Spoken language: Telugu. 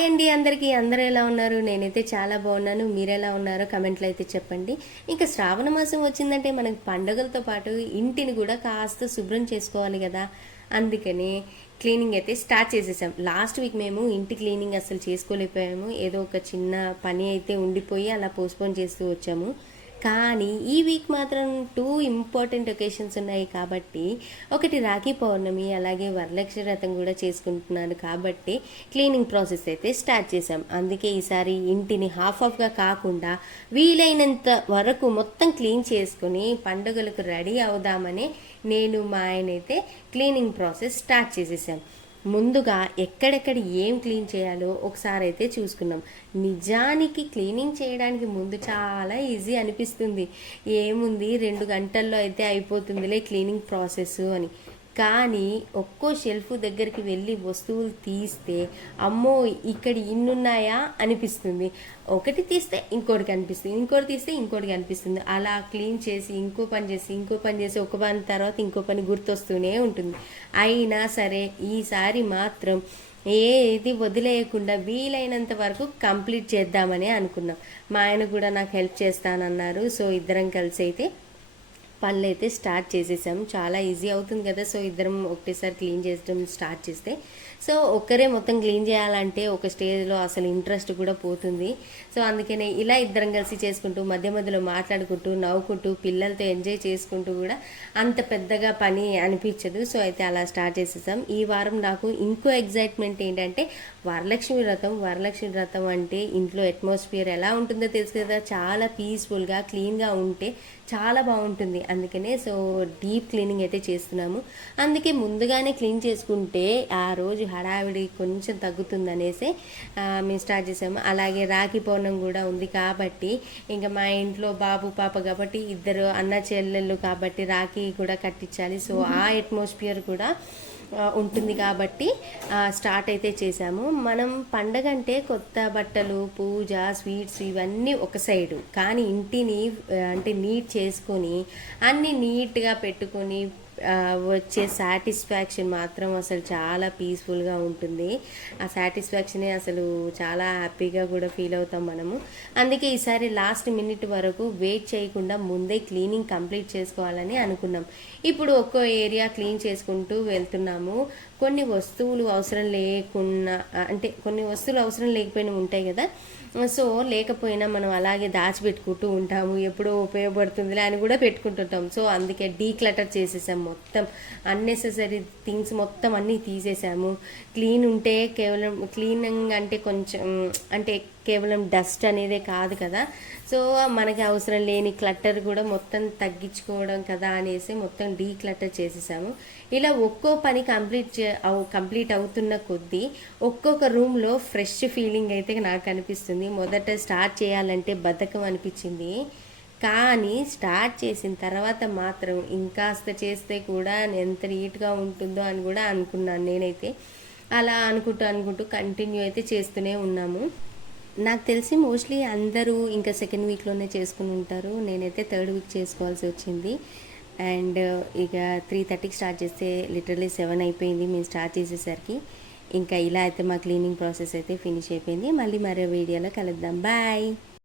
హాయ్ అండి అందరికీ. అందరూ ఎలా ఉన్నారు? నేనైతే చాలా బాగున్నాను. మీరు ఎలా ఉన్నారో కమెంట్లో అయితే చెప్పండి. ఇంకా శ్రావణ మాసం వచ్చిందంటే మనకి పండుగలతో పాటు ఇంటిని కూడా కాస్త శుభ్రం చేసుకోవాలి కదా. అందుకని క్లీనింగ్ అయితే స్టార్ట్ చేసేసాం. లాస్ట్ వీక్ మేము ఇంటి క్లీనింగ్ అసలు చేసుకోలేకపోయాము. ఏదో ఒక చిన్న పని అయితే ఉండిపోయి అలా పోస్ట్పోన్ చేస్తూ వచ్చాము. కానీ ఈ వీక్ మాత్రం 2 ఇంపార్టెంట్ ఒకేషన్స్ ఉన్నాయి కాబట్టి, ఒకటి రాఖీ పౌర్ణమి, అలాగే వరలక్ష్మి వ్రతం కూడా చేసుకుంటున్నాను కాబట్టి క్లీనింగ్ ప్రాసెస్ అయితే స్టార్ట్ చేశాం. అందుకే ఈసారి ఇంటిని హాఫ్గా కాకుండా వీలైనంత వరకు మొత్తం క్లీన్ చేసుకుని పండుగలకు రెడీ అవుదామని నేను మా ఆయన అయితే క్లీనింగ్ ప్రాసెస్ స్టార్ట్ చేసేసాం. ముందుగా ఎక్కడెక్కడ ఏం క్లీన్ చేయాలో ఒకసారి అయితే చూసుకున్నాం. నిజానికి క్లీనింగ్ చేయడానికి ముందు చాలా ఈజీ అనిపిస్తుంది. ఏముంది 2 గంటల్లో అయితే అయిపోతుందిలే క్లీనింగ్ ప్రాసెస్ అని. కానీ ఒక్కో షెల్ఫ్ దగ్గరికి వెళ్ళి వస్తువులు తీస్తే అమ్మో ఇక్కడ ఇన్నున్నాయా అనిపిస్తుంది. ఒకటి తీస్తే ఇంకోటి కనిపిస్తుంది, ఇంకోటి తీస్తే ఇంకోటి కనిపిస్తుంది. అలా క్లీన్ చేసి ఇంకో పని చేసి ఇంకో పని చేసి ఒక పని తర్వాత ఇంకో పని గుర్తొస్తూనే ఉంటుంది. అయినా సరే ఈసారి మాత్రం ఏది వదిలేయకుండా వీలైనంత వరకు కంప్లీట్ చేద్దామని అనుకున్నాం. మా ఆయన కూడా నాకు హెల్ప్ చేస్తానన్నారు. సో ఇద్దరం కలిసి అయితే పనులు అయితే స్టార్ట్ చేసేసాము. చాలా ఈజీ అవుతుంది కదా. సో ఇద్దరం ఒకటేసారి క్లీన్ చేయడం స్టార్ట్ చేస్తే, సో ఒక్కరే మొత్తం క్లీన్ చేయాలంటే ఒక స్టేజ్లో అసలు ఇంట్రెస్ట్ కూడా పోతుంది. సో అందుకనే ఇలా ఇద్దరం కలిసి చేసుకుంటూ మధ్య మధ్యలో మాట్లాడుకుంటూ నవ్వుకుంటూ పిల్లలతో ఎంజాయ్ చేసుకుంటూ కూడా అంత పెద్దగా పని అనిపించదు. సో అయితే అలా స్టార్ట్ చేసేసాం. ఈ వారం నాకు ఇంకో ఎగ్జైట్మెంట్ ఏంటంటే వరలక్ష్మి వ్రతం. వరలక్ష్మి వ్రతం అంటే ఇంట్లో అట్మాస్ఫియర్ ఎలా ఉంటుందో తెలుసు కదా. చాలా పీస్ఫుల్గా క్లీన్గా ఉంటే చాలా బాగుంటుంది. అందుకనే సో డీప్ క్లీనింగ్ అయితే చేస్తున్నాము. అందుకే ముందుగానే క్లీన్ చేసుకుంటే ఆ రోజు హడావిడి కొంచెం తగ్గుతుంది అనేసి మేము స్టార్ట్ చేసాము. అలాగే రాఖీ పౌర్ణం కూడా ఉంది కాబట్టి ఇంకా మా ఇంట్లో బాబు పాప కాబట్టి ఇద్దరు అన్న చెల్లెళ్ళు కాబట్టి రాఖీ కూడా కట్టించాలి. సో ఆ అట్మాస్ఫియర్ కూడా ఉంటుంది కాబట్టి స్టార్ట్ అయితే చేసాము. మనం పండగ అంటే కొత్త బట్టలు, పూజ, స్వీట్స్ ఇవన్నీ ఒక సైడు, కానీ ఇంటిని అంటే నీట్ చేసుకొని అన్నీ నీట్గా పెట్టుకొని వచ్చే సాటిస్ఫాక్షన్ మాత్రం అసలు చాలా పీస్ఫుల్గా ఉంటుంది. ఆ సాటిస్ఫాక్షనే అసలు చాలా హ్యాపీగా కూడా ఫీల్ అవుతాం మనము. అందుకే ఈసారి లాస్ట్ మినిట్ వరకు వెయిట్ చేయకుండా ముందే క్లీనింగ్ కంప్లీట్ చేసుకోవాలని అనుకున్నాం. ఇప్పుడు ఒక్కో ఏరియా క్లీన్ చేసుకుంటూ వెళ్తున్నాము. కొన్ని వస్తువులు అవసరం లేకున్నా అంటే కొన్ని వస్తువులు అవసరం లేకపోయినా ఉంటాయి కదా. సో లేకపోయినా మనం అలాగే దాచిపెట్టుకుంటూ ఉంటాము. ఎప్పుడో ఉపయోగపడుతుందిలే అని కూడా పెట్టుకుంటుంటాం. సో అందుకే డీక్లటర్ చేసేసాము. మొత్తం అన్నెసెసరీ థింగ్స్ మొత్తం అన్నీ తీసేసాము. క్లీన్ ఉంటే కేవలం క్లీనింగ్ అంటే కొంచెం అంటే కేవలం డస్ట్ అనేదే కాదు కదా. సో మనకి అవసరం లేని క్లటర్ కూడా మొత్తం తగ్గించుకోవడం కదా అనేసి మొత్తం డీక్లటర్ చేసేసాము. ఇలా ఒక్కో పని కంప్లీట్ అవుతున్న కొద్దీ ఒక్కొక్క రూమ్లో ఫ్రెష్ ఫీలింగ్ అయితే నాకు అనిపిస్తుంది. మొదట స్టార్ట్ చేయాలంటే బద్ధకం అనిపించింది, కానీ స్టార్ట్ చేసిన తర్వాత మాత్రం ఇంకాస్త చేస్తే కూడా ఎంత నీట్గా ఉంటుందో అని కూడా అనుకున్నాను నేనైతే. అలా అనుకుంటూ కంటిన్యూ అయితే చేస్తూనే ఉన్నాము. నాకు తెలిసి మోస్ట్లీ అందరూ ఇంకా సెకండ్ వీక్లోనే చేసుకుని ఉంటారు. నేనైతే థర్డ్ వీక్ చేసుకోవాల్సి వచ్చింది. అండ్ ఇక 3:30కి స్టార్ట్ చేస్తే లిటరలీ 7 అయిపోయింది మేము స్టార్ట్ చేసేసరికి. ఇంకా ఇలా అయితే మా క్లీనింగ్ ప్రాసెస్ అయితే ఫినిష్ అయిపోయింది. మళ్ళీ మరో వీడియోలో కలుద్దాం. బాయ్.